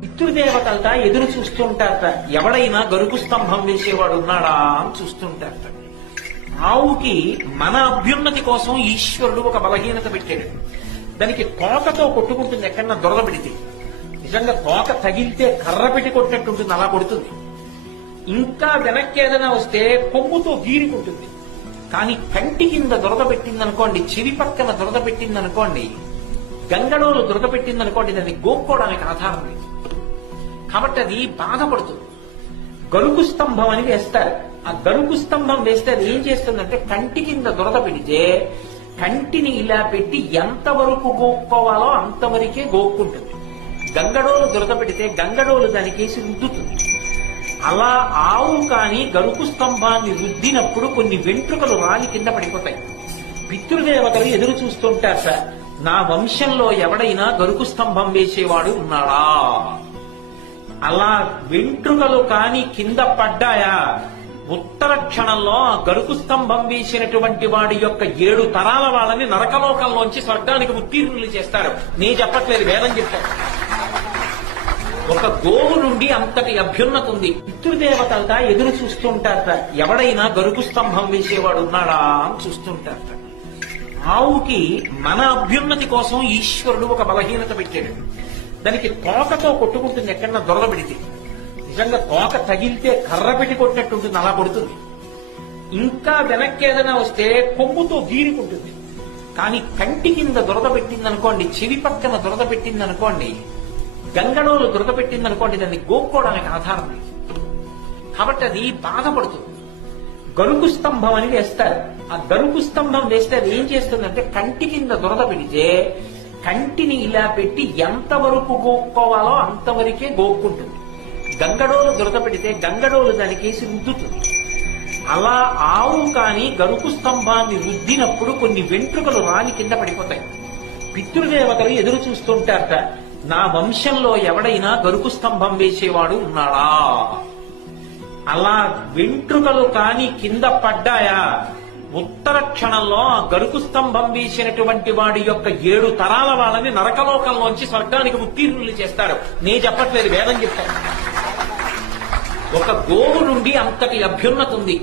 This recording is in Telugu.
పితృదేవతలట ఎదురు చూస్తుంటారట, ఎవడైనా గరుకు స్తంభం వేసేవాడు ఉన్నాడా అని చూస్తుంటారట. ఆవుకి మన అభ్యున్నతి కోసం ఈశ్వరుడు ఒక బలహీనత పెట్టాడు. దానికి తోకతో కొట్టుకుంటుంది ఎక్కడన్నా దొరద పెడితే. నిజంగా తోక తగిలితే కర్ర పెట్టి కొట్టినట్టుంటుంది, అలా కొడుతుంది. ఇంకా వెనక్కి ఏదైనా వస్తే కొమ్ముతో గీరుకుంటుంది. కానీ కంటి కింద దురద పెట్టిందనుకోండి, చెవి పక్కన దురద పెట్టిందనుకోండి, గంగడోలు దురద పెట్టిందనుకోండి, దాన్ని గోక్కోవడానికి ఆధారం లేదు. కాబట్టి అది బాధపడుతుంది. గరుకు స్తంభం అని వేస్తారు. ఆ గరుకు స్తంభం వేస్తే అది ఏం చేస్తుందంటే, కంటి కింద దురద పెడితే కంటిని ఇలా పెట్టి ఎంతవరకు గోక్కోవాలో అంతవరకే గోక్కుంటుంది. గంగడోలు దురద పెడితే గంగడోలు దానికేసి రుద్దుతుంది. అలా ఆవు కాని గరుకు స్తంభాన్ని రుద్దినప్పుడు కొన్ని వెంట్రుకలు రాలి కింద పడిపోతాయి. పితృదేవతలు ఎదురు చూస్తుంటారు, సార్ నా వంశంలో ఎవడైనా గరుకు స్తంభం వేసేవాడు ఉన్నాడా. అలా వెంట్రుకలు కాని కింద పడ్డాయా, ఉత్తర క్షణంలో ఆ గరుకు స్తంభం వేసినటువంటి వాడి యొక్క 7 తరాల వాళ్ళని నరకలోకంలోంచి స్వర్గానికి ఉత్తీర్ణులు చేస్తారు. నేను చెప్పట్లేదు, వేదం చెప్తాను. ఒక గోవు నుండి అంతటి అభ్యున్నత ఉంది. పితృదేవతలట ఎదురు చూస్తుంటారట, ఎవడైనా గరుకు స్తంభం వేసేవాడు ఉన్నాడా అని చూస్తుంటారట. ఆవుకి మన అభ్యున్నతి కోసం ఈశ్వరుడు ఒక బలహీనత పెట్టాడు. దానికి తోకతో కొట్టుకుంటుంది ఎక్కడన్నా దొరద పెడితే. నిజంగా తోక తగిలితే కర్ర పెట్టి కొట్టినట్టుంటుంది, అలా కొడుతుంది. ఇంకా వెనక్కి ఏదైనా వస్తే కొమ్ముతో గీరుకుంటుంది. కానీ కంటి కింద దురద పెట్టిందనుకోండి, చెవి పక్కన దురద పెట్టిందనుకోండి, గంగడోలు దురద పెట్టిందనుకోండి, దాన్ని గోక్కోవడానికి ఆధారం లేదు. కాబట్టి అది బాధపడుతుంది. గరుకు స్తంభం అని వేస్తారు. ఆ గరుకు స్తంభం వేస్తే అది ఏం చేస్తుందంటే, కంటి కింద దురద పెడితే కంటిని ఇలా పెట్టి ఎంతవరకు గోక్కోవాలో అంతవరకే గోక్కుంటుంది. గంగడోలు దురద పెడితే గంగడోలు దానికేసి రుద్దుతుంది. అలా ఆవు కాని గరుకు స్తంభాన్ని రుద్దినప్పుడు కొన్ని వెంట్రుకలు రాలి కింద పడిపోతాయి. పితృదేవతలు ఎదురు చూస్తుంటారట, నా వంశంలో ఎవడైనా గరుకు స్తంభం వేసేవాడు ఉన్నాడా. అలా వెంట్రుకలు కాని కింద పడ్డాయా, ఉత్తర క్షణంలో ఆ గరుకు స్తంభం వేసినటువంటి వాడి యొక్క 7 తరాల వాళ్ళని నరకలోకంలోంచి స్వర్గానికి ఉత్తీర్ణులు చేస్తారు. నేను చెప్పట్లేదు, వేదం చెప్తాను. ఒక గోవు నుండి అంతటి అభ్యున్నత ఉంది.